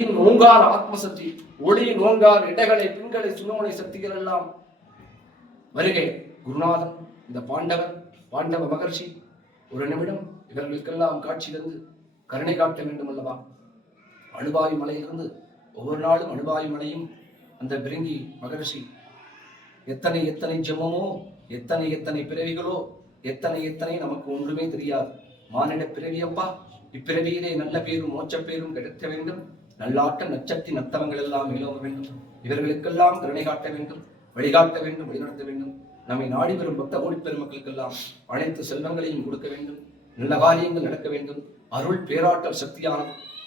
ஓங்கார ஆத்மசக்தி, ஒளியின் ஓங்கார இடகளை பின்களை சுனோனை சக்திகள் எல்லாம் வருகை. குருநாதன் இந்த பாண்டவ மகர்ஷி ஒரு நிமிடம் இவர்களுக்கெல்லாம் காட்சி தந்து கருணை காட்ட வேண்டும் அல்லவா? அணுவாயு மலையிலிருந்து ஒவ்வொரு நாளும் அணுவாயு மலையும் அந்த பிரிங்கி மகர்ஷி எத்தனை எத்தனை ஜென்மமோ, எத்தனை எத்தனை பிறவிகளோ, எத்தனை நமக்கு ஒன்றுமே தெரியாது. மானிட பிறவியப்பா, இப்பிறவியிலே நல்ல பேரும் மோட்ச பேரும் கிடைக்க வேண்டும். நல்லாட்ட நச்சக்தி நத்தவங்கள் எல்லாம் மேலோங்க வேண்டும். இவர்களுக்கெல்லாம் கருணை காட்ட வேண்டும், வழிகாட்ட வேண்டும், வழிநடத்த வேண்டும். நம்மை நாடி வரும் பக்த கோடி பெருமக்களுக்கெல்லாம் அனைத்து செல்வங்களையும் கொடுக்க வேண்டும். நல்ல காரியங்கள் நடக்க வேண்டும். அருள் பேராற்றல் சக்தியான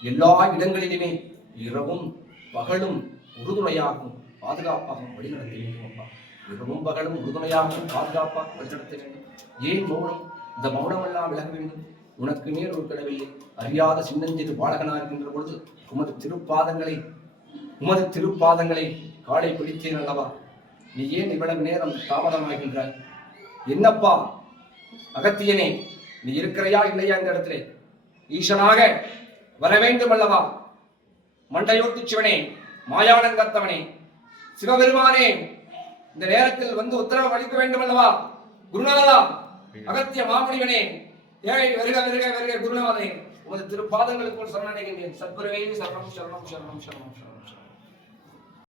எல்லா இடங்களிலுமே இரவும் பகலும் உறுதுணையாகவும் பாதுகாப்பாகவும் வழிநடத்த வேண்டும். அப்பா, இரவும் பகலும் உறுதுணையாகவும் பாதுகாப்பாக வழிநடத்த வேண்டும். ஏன் மௌனம்? இந்த மௌனம் எல்லாம் விலக வேண்டும். உனக்கு மேல் ஒரு கடவில்லை, அறியாத சின்னஞ்சிறு பாலகனா இருக்கின்ற பொழுது உமது திருப்பாதங்களை காலை பிடித்தேன் அல்லவா? நீ ஏன் இவ்வளவு நேரம் தாமதமாகின்றாய்? என்னப்பா அகத்தியனே, நீ இருக்கிறையா இல்லையா இந்த இடத்திலே? ஈசனாக வர வேண்டும் அல்லவா? மண்டையோட்டு சிவனே, மாயானங்கத்தவனே, சிவபெருமானே, இந்த நேரத்தில் வந்து உத்தரவு அளிக்க வேண்டும் அல்லவா? குருநாதா, அகத்திய மாமுனிவனே, ஏழை வருக வருக வருக குருநாதனே, உமது திருப்பாதங்களுக்குள் சரணடைகின்றேன். சத்குருவே சரணம் சரணம் சரணம் சரணம் சரணம்.